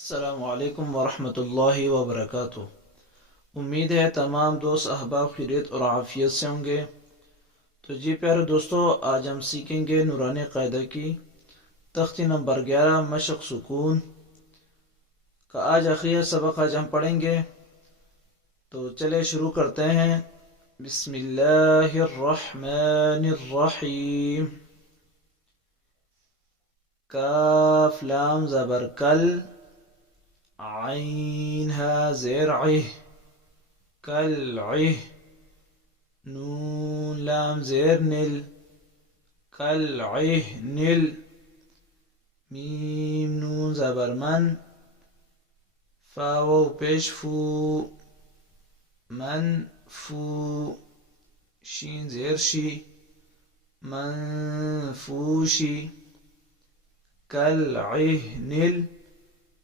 अस्सलामुअलैकुम वरहमतुल्लाहि वबरकातुह। उम्मीद है तमाम दोस्त अहबाब खैरियत और आफियत से होंगे। तो जी प्यारे दोस्तों, आज हम सीखेंगे नूरानी क़ायदा की तख्ती नंबर 11 मशक सुकून का आज आखिरी सबक आज हम पढ़ेंगे। तो चले शुरू करते हैं। बिस्मिल्लाहिर्रहमानिर्रहीम। काफ लाम ज़बर कल, आइन हा ज़ेर इह, कल इह। नून लाम ज़ेर निल, कल इह निल। मीम नून ज़बर मन, फा वाव पेश फू, मन फू। शीन ज़ेर शी, मनफूशी। कल इह निल,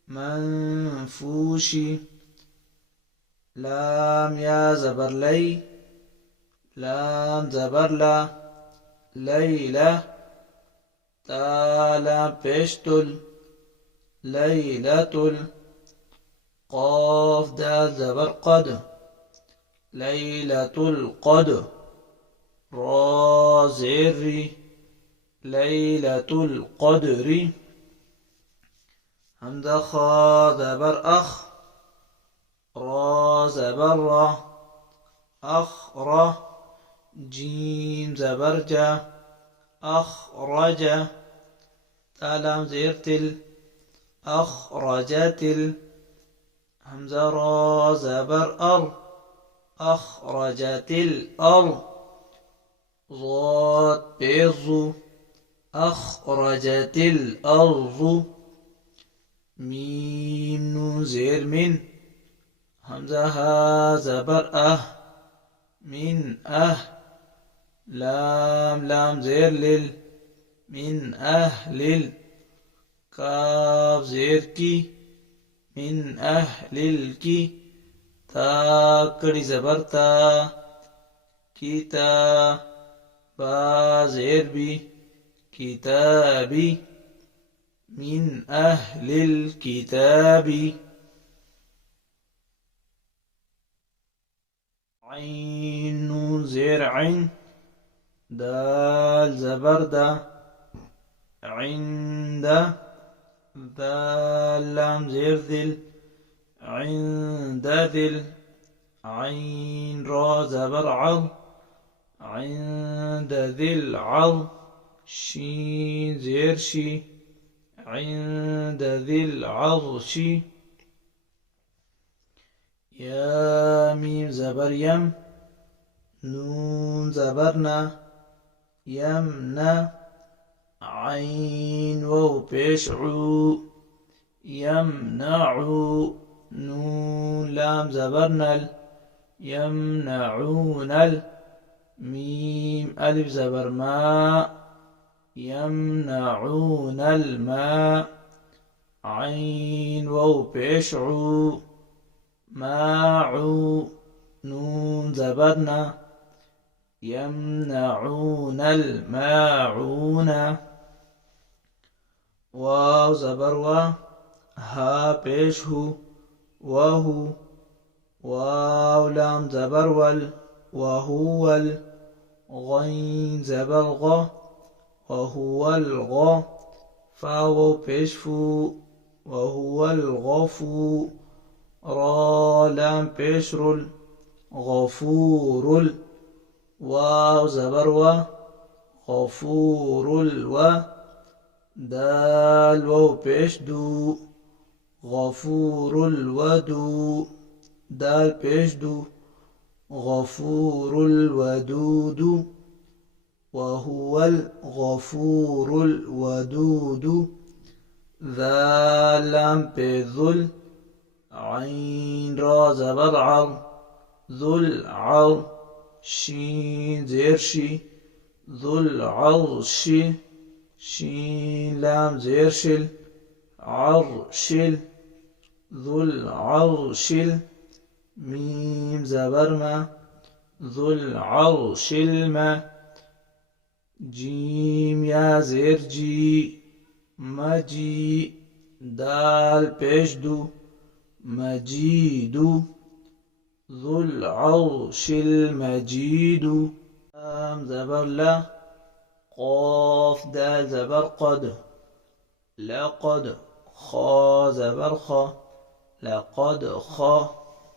मनफूशी। लाम या ज़बर लई, लाम ज़बर ला, लैला। ता लाम पेश तुल, लैलतुल। क़ाफ दाल ज़बर क़द, लैलतुल क़द। रा ज़ेर री, लैलतुल क़द्री। हमज़ा खा ज़बर अख, रा ज़बर रा, अखरा। जीम ज़बर जा, अखरजा। ता लाम ज़ेर तिल, अखरजतिल। हमज़ा रा ज़बर अर, अखरजतिल अर। ज़ाद पेश ज़ू, अखरजतिल अर्ज़ु। मीम नून ज़ेर मिन, हमज़ा हा ज़बर अह, मिन अह। लाम लाम ज़ेर लिल, मिन अहलिल। काफ ज़ेर की, मिन अहलिल की। ता कड़ी ज़बर ता, कीता। बा ज़ेर बी, किताबी। मिन अहलिल किताबी। आइन नून ज़ेर आइन, दाल ज़बर दा, इन्द। दाल लाम ज़ेर दिल, इन्ददिल। आइन रा ज़बर अज़, इन्ददिल अज़। शीन ज़ेर शी, इन्ददिल अर्शी। या मीम ज़बर यम, नून ज़बर ना, यमना। आइन वाव पेश ऊ, यमनअू। नून लाम ज़बर नल, यमनऊनल। मीम अलिफ ज़बर मा, यमनऊनल मा। आइन वाव पेश ऊ, माऊ। नून ज़बर ना, यमनऊनल माऊन। वाव ज़बर वा, हा पेश हू, वहू। वाव लाम ज़बर वल, वहुवल। गैन ज़बर ग, वहुवल ग। फा वाव पेश फू, वहुवल गफू। रा लाम पेश रुल, गफूरुल। वाव ज़बर वा, गफूरुल व। दाल वाव पेश दू, गफूरुल वदू। दाल पेश दू, गफूरुल वदूदु। वहुवल गफूरुल वदूदु। दाल लाम पेश ज़ुल, आइन रा ज़बर अर, ज़ुल अर। शीन ज़ेर शी, ज़ुल अर्शी। शीन लाम ज़ेर शिल, अर्शिल। ज़ुल अर्शिल। मीम ज़बर मा, ज़ुल अर्शिल मा। जीम या ज़ेर जी, मजी। دال پیش دو مجيد ذو العرش المجيد لام زبر لا قاف دال زبر قد لقد خا زبر خا لقد خا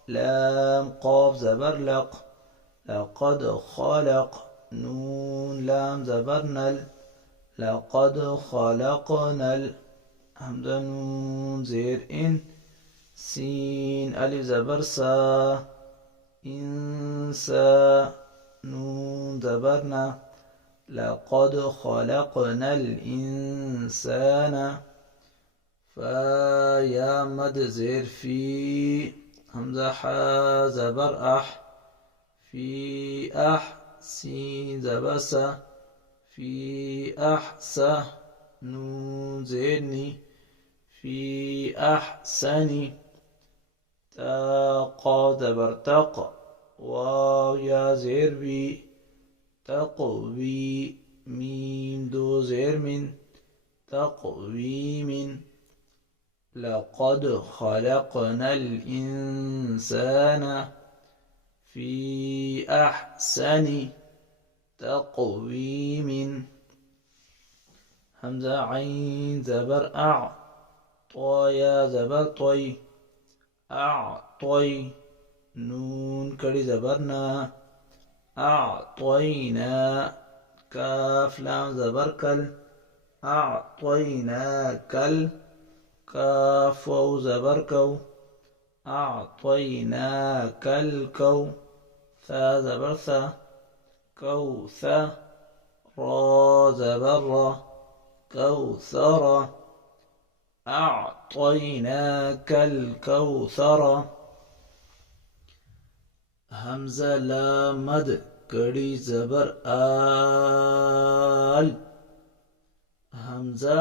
لام قاف زبر لق لقد خلق نون لام زبر نل لقد خلقنا همزة نون زير إن سين ألف زبر سا إنسا نون زبرنا لقد خلقنا الإنسان فا يا مد زير في همزة حا زبر أح في أح سين زبر سا في أحسا نون زيرني في أحسن تاقا زبر تق واو يا زير بي تقوي ميم دو زير من تقويم لقد خلقنا الإنسان في أحسن تقويم همزة عين زبر أع طايا زبر طي أعطي نون كري زبرنا أعطينا كاف لام زبر كل أعطيناك كاف واو زبر كو أعطيناك الكو ثا زبر ثا كوثا را زبر را كوثر أعطيناك الكوثر همزة لا مد کڑی زبر آل همزة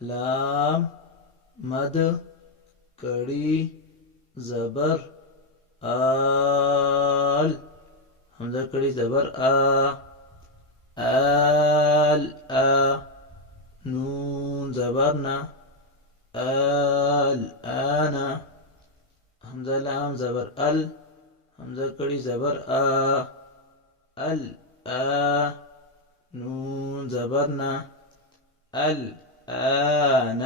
لام مد کڑی زبر آل همزة کڑی زبر آل نون زبرنا آنا همزة لام زبر همزة کڑی زبر نون زبرنا الآن